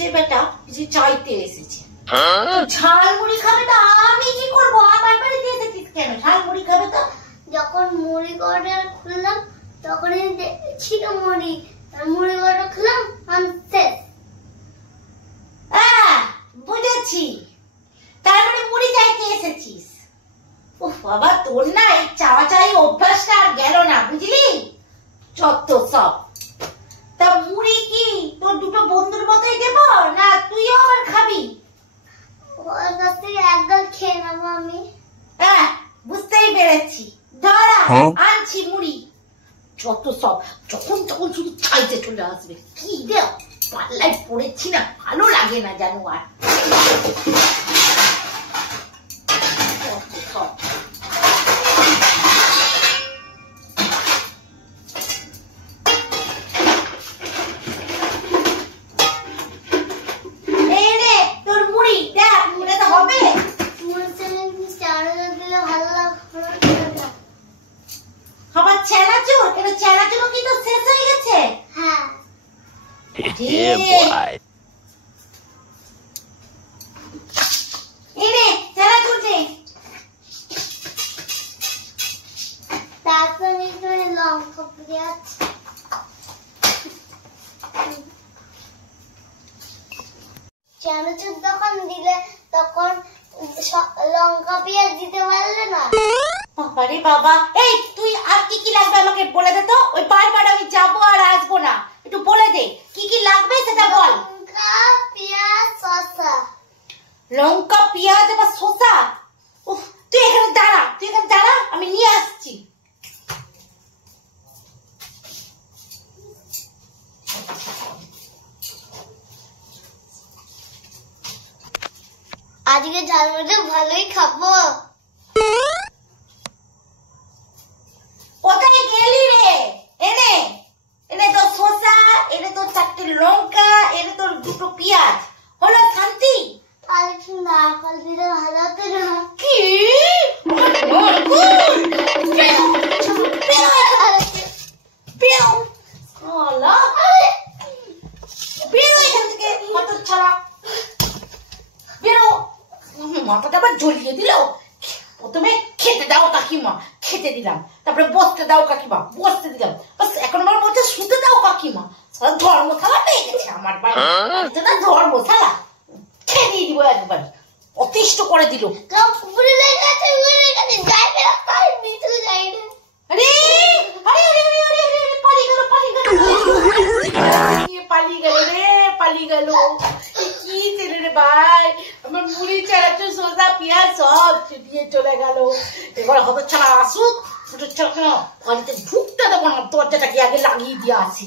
নিশ্চয় বেটা কিছু চাইতে এসেছে। ঝাল মুড়ি খাবে তো আমি কি করবো? আমার বাড়িতে এসেছিস কেন? ঝাল মুড়ি খাবে তো? যখন মুড়ি কটা খুললাম তখনই ছিল মুড়ি, মুড়ি কটা খুললাম শেষ। বুঝেছি, তার মানে মুড়ি চাইতে এসেছিস। উফ বাবা, তোর না এই চাওয়া চাই অভ্যাসটা আর গেল না, বুঝলি? যত সব। তা মুড়ি কি তোর দুটো বন্ধুর মতোই দেবো, না তুইও আবার খাবি? ওর কাছ থেকে এক গাল খেয়ে নেবো আমি। বুঝতেই পেরেছি, দাঁড়া আনছি মুড়ি। যত সব, যখন তখন শুধু চাইতে চলে আসবে। কি রে পাল্লায় পড়েছি না, ভালো লাগে না জানো আর। তোর মুড়ি দেখ, মুড়ে তো হবে। আবার চেনাচুর, এটা চেনাচুরও কি তো শেষ হয়ে গেছে? হ্যাঁ। এনে চেনাচুর নে। তারপরে লঙ্কা পেঁয়াজ। চানাচুর যখন দিলে তখন লঙ্কা পেঁয়াজ দিতে পারলে না? বাবারে বাবা, এই তুই আর কি কি লাগবে আমাকে বলে দে তো। ওই বারবার আমি যাবো আর আসবো না, একটু বলে দে কি কি লাগবে সেটা বল। লঙ্কা পেঁয়াজ শসা। লঙ্কা পেঁয়াজ আবার শসা? উফ, তুই এখানে দাঁড়া, আমি নিয়ে আসছি। আজকে ঝালমুড়ি ভালোই খাবো। কোথায় গেলি রে? এনে এনে তোর শসা, এনে তোর 4টে লঙ্কা, এনে তোর 2টো পেঁয়াজ। হলো শান্তি? আর একটু নারকেল দিলে ভালো হতো না? কি মাথাটা আবার জ্বলিয়ে দিল। প্রথমে খেতে দাও কাকিমা, খেতে দিলাম। তারপরে বসতে দাও কাকিমা, বসতে দিলাম। এখন আমার বলছে শুতে দাও কাকিমা। ধর্মশালা পেয়ে গেছে আমার বাড়ি, না ধর্মশালা। খেয়ে দিয়ে দিব একবার, অতিষ্ঠ করে দিল। পালিয়ে গেল কি ছেলে রে ভাই, আমার মুড়ি চানাচুর শসা পেঁয়াজ সব দিয়ে চলে গেল। এবার হতো ছাড়া আসুক, ঢুকতে দেবো না, দরজাটাকে আগে লাগিয়ে দিয়ে আসি।